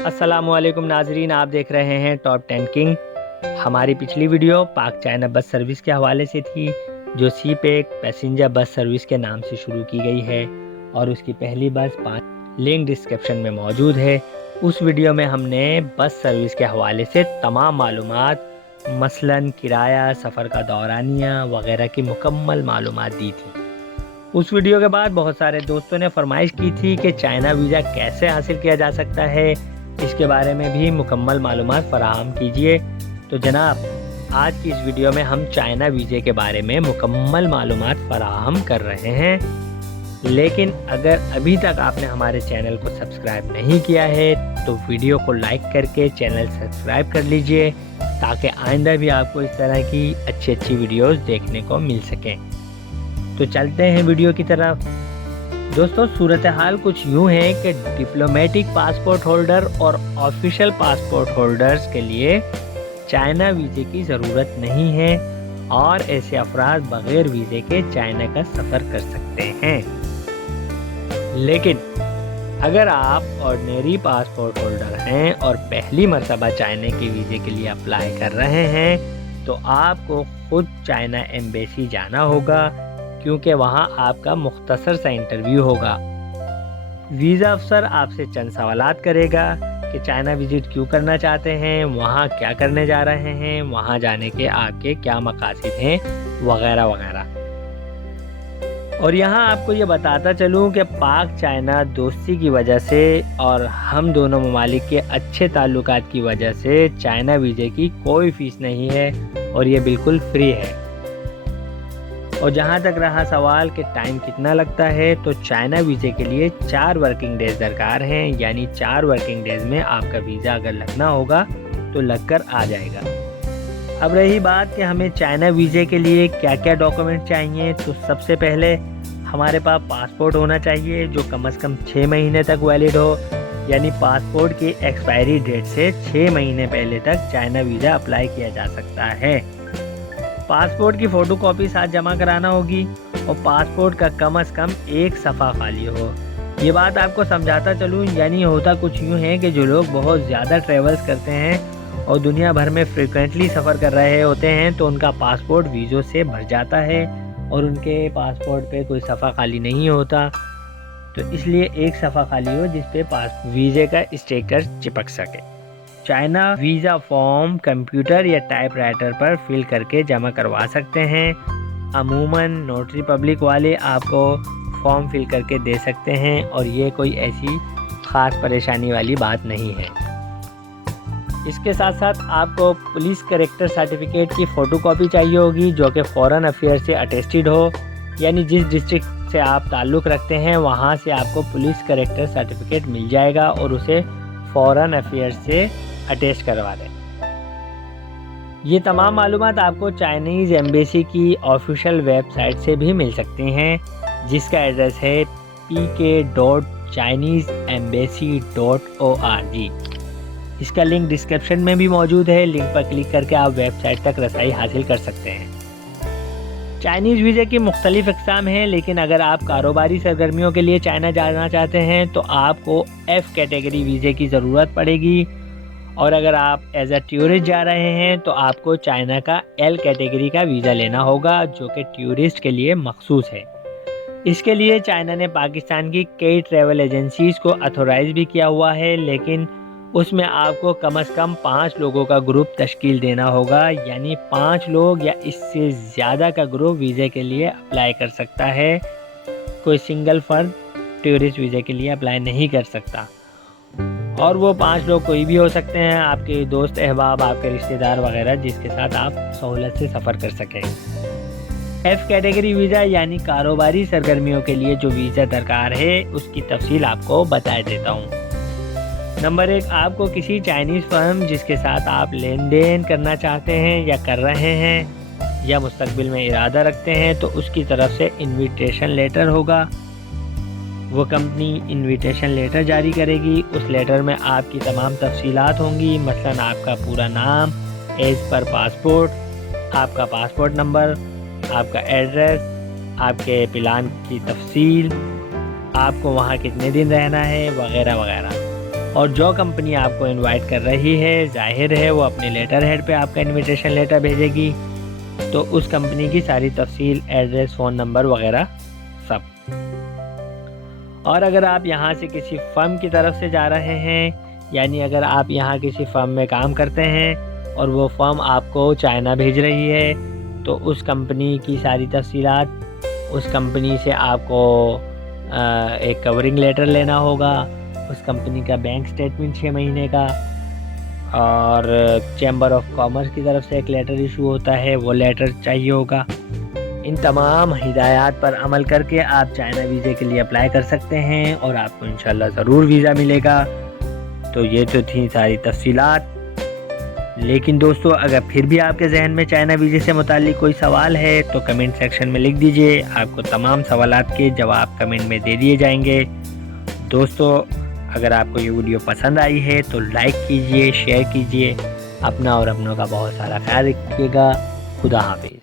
السلام علیکم ناظرین، آپ دیکھ رہے ہیں ٹاپ 10 کنگ۔ ہماری پچھلی ویڈیو پاک چائنا بس سروس کے حوالے سے تھی، جو سی پیک پیسنجر بس سروس کے نام سے شروع کی گئی ہے اور اس کی پہلی بس 5 لنک ڈسکرپشن میں موجود ہے۔ اس ویڈیو میں ہم نے بس سروس کے حوالے سے تمام معلومات مثلاً کرایہ، سفر کا دورانیہ وغیرہ کی مکمل معلومات دی تھی۔ اس ویڈیو کے بعد بہت سارے دوستوں نے فرمائش کی تھی کہ چائنا ویزا کیسے حاصل کیا جا سکتا ہے، اس کے بارے میں بھی مکمل معلومات فراہم کیجیے۔ تو جناب، آج کی اس ویڈیو میں ہم چائنا ویزے کے بارے میں مکمل معلومات فراہم کر رہے ہیں، لیکن اگر ابھی تک آپ نے ہمارے چینل کو سبسکرائب نہیں کیا ہے تو ویڈیو کو لائک کر کے چینل سبسکرائب کر لیجئے، تاکہ آئندہ بھی آپ کو اس طرح کی اچھی ویڈیوز دیکھنے کو مل سکیں۔ تو چلتے ہیں ویڈیو کی طرف۔ دوستو، صورتحال کچھ یوں ہے کہ ڈپلومیٹک پاسپورٹ ہولڈر اور آفیشل پاسپورٹ ہولڈرز کے لیے چائنا ویزے کی ضرورت نہیں ہے اور ایسے افراد بغیر ویزے کے چائنا کا سفر کر سکتے ہیں۔ لیکن اگر آپ آرڈنری پاسپورٹ ہولڈر ہیں اور پہلی مرتبہ چائنا کے ویزے کے لیے اپلائی کر رہے ہیں تو آپ کو خود چائنا ایمبیسی جانا ہوگا، کیونکہ وہاں آپ کا مختصر سا انٹرویو ہوگا۔ ویزا افسر آپ سے چند سوالات کرے گا کہ چائنا وزٹ کیوں کرنا چاہتے ہیں، وہاں کیا کرنے جا رہے ہیں، وہاں جانے کے آپ کے کیا مقاصد ہیں وغیرہ وغیرہ۔ اور یہاں آپ کو یہ بتاتا چلوں کہ پاک چائنا دوستی کی وجہ سے اور ہم دونوں ممالک کے اچھے تعلقات کی وجہ سے چائنا ویزے کی کوئی فیس نہیں ہے اور یہ بالکل فری ہے۔ اور جہاں تک رہا سوال کہ ٹائم کتنا لگتا ہے، تو چائنا ویزے کے لیے 4 ورکنگ ڈیز درکار ہیں، یعنی 4 ورکنگ ڈیز میں آپ کا ویزا اگر لگنا ہوگا تو لگ کر آ جائے گا۔ اب رہی بات کہ ہمیں چائنا ویزے کے لیے کیا کیا ڈاکومنٹ چاہیے، تو سب سے پہلے ہمارے پاس پاسپورٹ ہونا چاہیے جو کم از کم 6 مہینے تک ویلڈ ہو، یعنی پاسپورٹ کی ایکسپائری ڈیٹ سے 6 مہینے پہلے تک چائنا ویزا اپلائی کیا جا سکتا ہے۔ پاسپورٹ کی فوٹو کاپی ساتھ جمع کرانا ہوگی اور پاسپورٹ کا کم از کم 1 صفحہ خالی ہو۔ یہ بات آپ کو سمجھاتا چلوں، یعنی ہوتا کچھ یوں ہے کہ جو لوگ بہت زیادہ ٹریولز کرتے ہیں اور دنیا بھر میں فریکوینٹلی سفر کر رہے ہوتے ہیں تو ان کا پاسپورٹ ویزوں سے بھر جاتا ہے اور ان کے پاسپورٹ پہ کوئی صفحہ خالی نہیں ہوتا، تو اس لیے 1 صفحہ خالی ہو جس پہ ویزے کا اسٹیکر چپک سکے۔ چائنا ویزا فارم کمپیوٹر یا ٹائپ رائٹر پر فل کر کے جمع کروا سکتے ہیں۔ عموماً نوٹری پبلک والے آپ کو فارم فل کر کے دے سکتے ہیں اور یہ کوئی ایسی خاص پریشانی والی بات نہیں ہے۔ اس کے ساتھ ساتھ آپ کو پولیس کریکٹر سرٹیفکیٹ کی فوٹو کاپی چاہیے ہوگی جو کہ فورن افیئر سے اٹیسٹڈ ہو، یعنی جس ڈسٹرکٹ سے آپ تعلق رکھتے ہیں وہاں سے آپ کو پولیس کریکٹر سرٹیفکیٹ مل جائے گا اور اسے فورن افیئر سے اٹیچ کروا دیں۔ یہ تمام معلومات آپ کو چائنیز ایمبیسی کی آفیشیل ویب سائٹ سے بھی مل سکتی ہیں، جس کا ایڈریس ہے pk.chineseembassy.org۔ اس کا لنک ڈسکرپشن میں بھی موجود ہے، لنک پر کلک کر کے آپ ویب سائٹ تک رسائی حاصل کر سکتے ہیں۔ چائنیز ویزے کی مختلف اقسام ہیں، لیکن اگر آپ کاروباری سرگرمیوں کے لیے چائنا جانا چاہتے ہیں تو آپ کو ایف کیٹیگری ویزے کی ضرورت پڑے گی، اور اگر آپ ایز اے ٹورسٹ جا رہے ہیں تو آپ کو چائنا کا ایل کیٹیگری کا ویزا لینا ہوگا جو کہ ٹورسٹ کے لیے مخصوص ہے۔ اس کے لیے چائنا نے پاکستان کی کئی ٹریول ایجنسیز کو اتھورائز بھی کیا ہوا ہے، لیکن اس میں آپ کو کم از کم 5 لوگوں کا گروپ تشکیل دینا ہوگا، یعنی 5 لوگ یا اس سے زیادہ کا گروپ ویزے کے لیے اپلائی کر سکتا ہے۔ کوئی سنگل فرد ٹورسٹ ویزے کے لیے اپلائی نہیں کر سکتا، اور وہ 5 لوگ کوئی بھی ہو سکتے ہیں، آپ کے دوست احباب، آپ کے رشتہ دار وغیرہ، جس کے ساتھ آپ سہولت سے سفر کر سکیں۔ ایف کیٹیگری ویزا یعنی کاروباری سرگرمیوں کے لیے جو ویزا درکار ہے اس کی تفصیل آپ کو بتا دیتا ہوں۔ نمبر 1، آپ کو کسی چائنیز فرم جس کے ساتھ آپ لین دین کرنا چاہتے ہیں یا کر رہے ہیں یا مستقبل میں ارادہ رکھتے ہیں تو اس کی طرف سے انویٹیشن لیٹر ہوگا۔ وہ کمپنی انویٹیشن لیٹر جاری کرے گی۔ اس لیٹر میں آپ کی تمام تفصیلات ہوں گی، مثلاً آپ کا پورا نام ایز پر پاسپورٹ، آپ کا پاسپورٹ نمبر، آپ کا ایڈریس، آپ کے پلان کی تفصیل، آپ کو وہاں کتنے دن رہنا ہے وغیرہ وغیرہ۔ اور جو کمپنی آپ کو انوائٹ کر رہی ہے ظاہر ہے وہ اپنے لیٹر ہیڈ پہ آپ کا انویٹیشن لیٹر بھیجے گی، تو اس کمپنی کی ساری تفصیل، ایڈریس، فون نمبر وغیرہ سب۔ اور اگر آپ یہاں سے کسی فرم کی طرف سے جا رہے ہیں، یعنی اگر آپ یہاں کسی فرم میں کام کرتے ہیں اور وہ فرم آپ کو چائنا بھیج رہی ہے، تو اس کمپنی کی ساری تفصیلات، اس کمپنی سے آپ کو ایک کورنگ لیٹر لینا ہوگا، اس کمپنی کا بینک سٹیٹمنٹ 6 مہینے کا، اور چیمبر آف کامرس کی طرف سے ایک لیٹر ایشو ہوتا ہے، وہ لیٹر چاہیے ہوگا۔ ان تمام ہدایات پر عمل کر کے آپ چائنا ویزے کے لیے اپلائی کر سکتے ہیں اور آپ کو انشاءاللہ ضرور ویزا ملے گا۔ تو یہ تو تھی ساری تفصیلات۔ لیکن دوستو، اگر پھر بھی آپ کے ذہن میں چائنا ویزے سے متعلق کوئی سوال ہے تو کمنٹ سیکشن میں لکھ دیجئے، آپ کو تمام سوالات کے جواب کمنٹ میں دے دیے جائیں گے۔ دوستو، اگر آپ کو یہ ویڈیو پسند آئی ہے تو لائک کیجئے، شیئر کیجئے، اپنا اور اپنوں کا بہت سارا خیال رکھیے گا۔ خدا حافظ۔